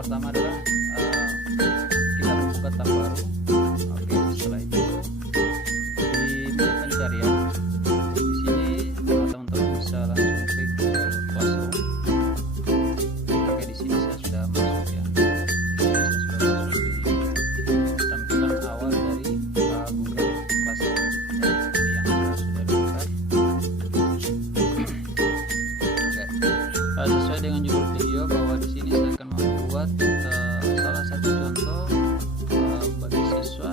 pertama adalah kita membuka tab baru. Oke, setelah itu di menu pencarian di sini teman-teman bisa langsung klik ke Classrom. Oke, di sini saya sudah masuk ya. Di sini saya sudah masuk di tampilan awal dari Google Classrom. Ya, ini yang sudah dibuka. Oke, sesuai dengan judul video bahwa di sini saya akan membuat salah satu contoh bagi siswa.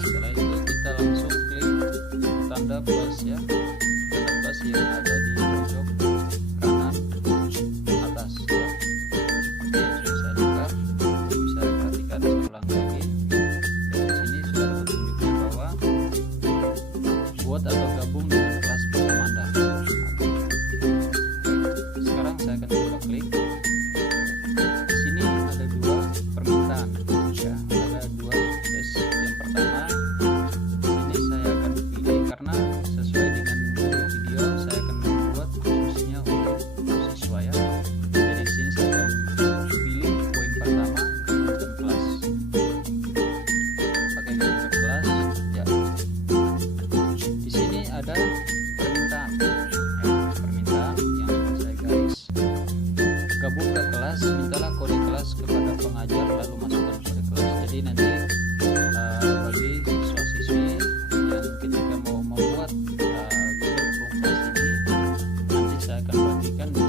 Setelah itu kita langsung klik tanda plus ya, tanda plus yang ada di pojok kanan atas ya. Oke, sudah saya buka, bisa perhatikan, saya ulang lagi. Dan di sini sudah ada petunjuknya bahwa buat atau gabung dengan kelas bersama Anda. Sekarang saya akan coba klik. Di sini ada dua permintaan ya, ada dua tes. Yang pertama, di sini saya akan pilih karena sesuai dengan judul video saya akan membuat khususnya untuk siswa ya. Jadi di sini saya akan pilih poin pertama, gabungkan kelas. Pakai gabungkan kelas ya. Di sini ada permintaan ya, permintaan yang sudah saya garis. Gabung ke kelas, mintalah kode kelas kepada pengajar lalu masukkan kode kelas. Jadi nanti bagi siswa-siswi yang ketika mau membuat Google Class ini, nanti saya akan bagikan di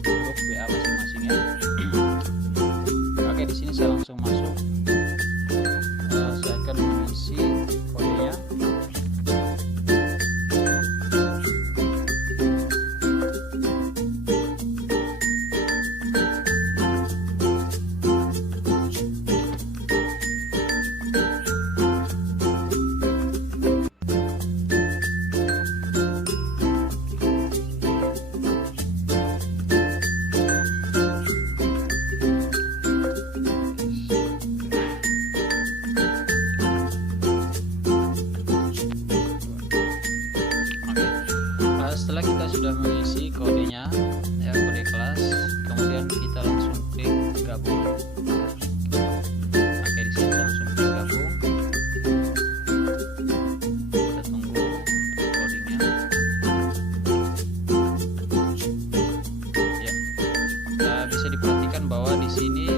grup WA masing-masing ya. Oke, di sini saya langsung masuk. Saya akan mengisi kodenya. Setelah kita sudah mengisi kodenya ya, kode kelas, kemudian kita langsung klik gabung. Oke, di sini langsung klik gabung. Kita tunggu untuk codingnya. Ya, bisa diperhatikan bahwa di sini